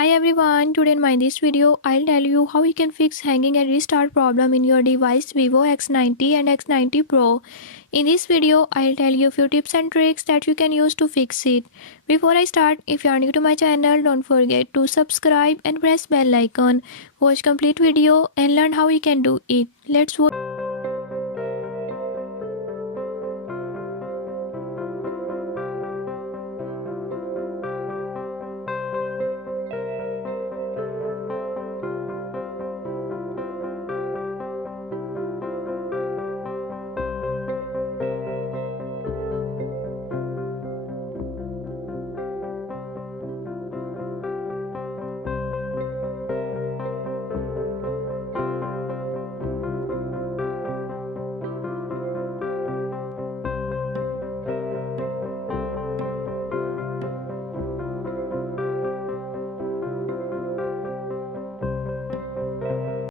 Hi everyone, today in this video I'll tell you how you can fix hanging and restart problem in your device Vivo X90 and X90 Pro. In this video I'll tell you a few tips and tricks that you can use to fix it. Before I start, if you are new to my channel, don't forget to subscribe and press bell icon. Watch complete video and learn how you can do it. Let's watch.